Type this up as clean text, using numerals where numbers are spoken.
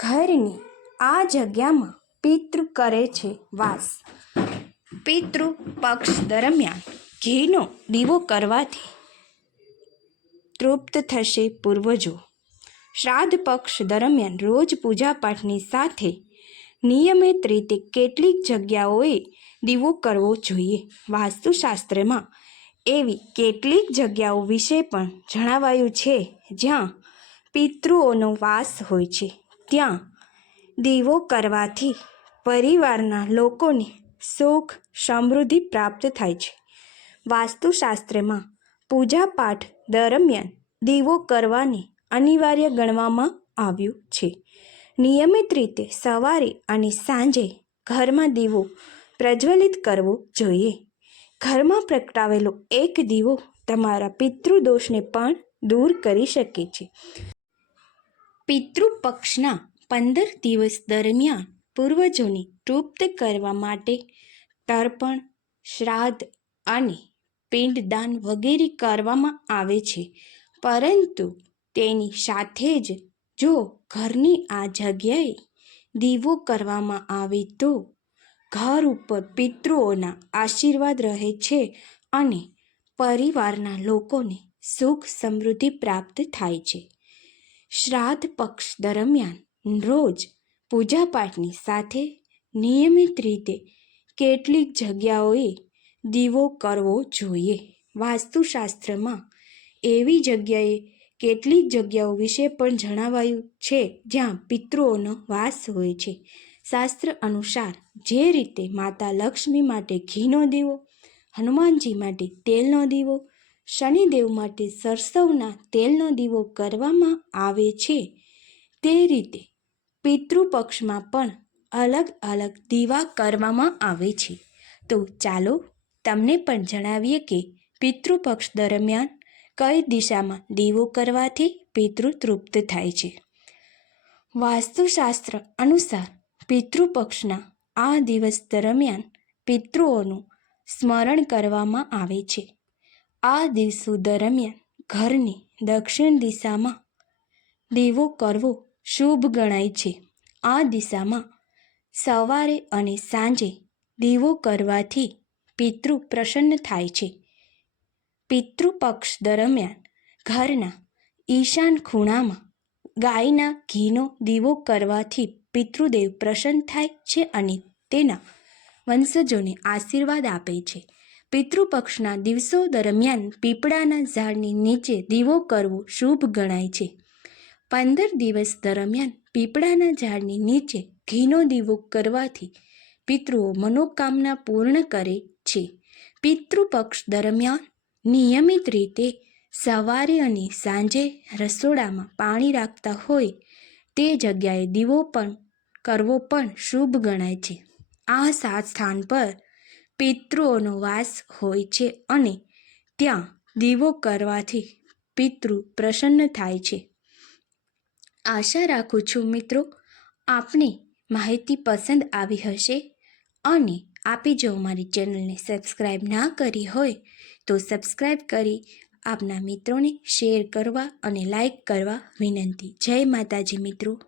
ઘરની આ જગ્યામાં પિતૃ કરે છે વાસ. પિતૃ પક્ષ દરમિયાન ઘીનો દીવો કરવાથી તૃપ્ત થશે પૂર્વજો. શ્રાદ્ધ પક્ષ દરમિયાન રોજ પૂજાપાઠની સાથે નિયમિત રીતે કેટલીક જગ્યાઓએ દીવો કરવો જોઈએ. વાસ્તુશાસ્ત્રમાં એવી કેટલીક જગ્યાઓ વિશે પણ જણાવાયું છે જ્યાં પિતૃઓનો વાસ હોય છે. ત્યાં દીવો કરવાથી પરિવારના લોકોને સુખ સમૃદ્ધિ પ્રાપ્ત થાય છે. વાસ્તુશાસ્ત્રમાં પૂજાપાઠ દરમિયાન દીવો કરવાને અનિવાર્ય ગણવામાં આવ્યું છે. નિયમિત રીતે સવારે અને સાંજે ઘરમાં દીવો પ્રજ્વલિત કરવો જોઈએ. ઘરમાં પ્રગટાવેલો એક દીવો તમારા પિતૃદોષને પણ દૂર કરી શકે છે. પિતૃપક્ષના 15 દિવસ દરમિયાન પૂર્વજોને તૃપ્ત કરવા માટે તર્પણ, શ્રાદ્ધ અને પિંડદાન વગેરે કરવામાં આવે છે. પરંતુ તેની સાથે જ જો ઘરની આ જગ્યાએ દીવો કરવામાં આવે તો ઘર ઉપર પિતૃઓના આશીર્વાદ રહે છે અને પરિવારના લોકોને સુખ સમૃદ્ધિ પ્રાપ્ત થાય છે. શ્રાદ્ધ પક્ષ દરમિયાન રોજ પૂજાપાઠની સાથે નિયમિત રીતે કેટલીક જગ્યાઓએ દીવો કરવો જોઈએ. વાસ્તુશાસ્ત્રમાં એવી કેટલીક જગ્યાઓ વિશે પણ જણાવાયું છે જ્યાં પિતૃઓનો વાસ હોય છે. શાસ્ત્ર અનુસાર જે રીતે માતા લક્ષ્મી માટે ઘીનો દીવો, હનુમાનજી માટે તેલનો દીવો, શનિદેવ માટે સરસવના તેલનો દીવો કરવામાં આવે છે, તે રીતે પિતૃપક્ષમાં પણ અલગ અલગ દીવા કરવામાં આવે છે. તો ચાલો તમને પણ જણાવીએ કે પિતૃપક્ષ દરમિયાન કઈ દિશામાં દીવો કરવાથી પિતૃ તૃપ્ત થાય છે. વાસ્તુશાસ્ત્ર અનુસાર પિતૃપક્ષના આ દિવસ દરમિયાન પિતૃઓનું સ્મરણ કરવામાં આવે છે. આ દિવસો દરમિયાન ઘરની દક્ષિણ દિશામાં દીવો કરવો શુભ ગણાય છે. આ દિશામાં સવારે અને સાંજે દીવો કરવાથી પિતૃ પ્રસન્ન થાય છે. પિતૃપક્ષ દરમિયાન ઘરના ઈશાન ખૂણામાં ગાયના ઘીનો દીવો કરવાથી પિતૃદેવ પ્રસન્ન થાય છે અને તેના વંશજોને આશીર્વાદ આપે છે. પિતૃપક્ષના દિવસો દરમિયાન પીપળાના ઝાડની નીચે દીવો કરવો શુભ ગણાય છે. 15 દિવસ દરમિયાન પીપળાના ઝાડની નીચે ઘીનો દીવો કરવાથી પિતૃઓ મનોકામના પૂર્ણ કરે છે. પિતૃપક્ષ દરમિયાન નિયમિત રીતે સવારે અને સાંજે રસોડામાં પાણી રાખતા હોય તે જગ્યાએ દીવો કરવો પણ શુભ ગણાય છે. આ સ્થાન પર પિતૃઓનો વાસ હોય છે અને ત્યાં દીવો કરવાથી પિતૃ પ્રસન્ન થાય છે. આશા રાખું છું મિત્રો આપને માહિતી પસંદ આવી હશે અને આપે જો અમારી ચેનલને સબસ્ક્રાઈબ ના કરી હોય તો સબસ્ક્રાઈબ કરી આપના મિત્રોને શેર કરવા અને લાઈક કરવા વિનંતી. જય માતાજી મિત્રો.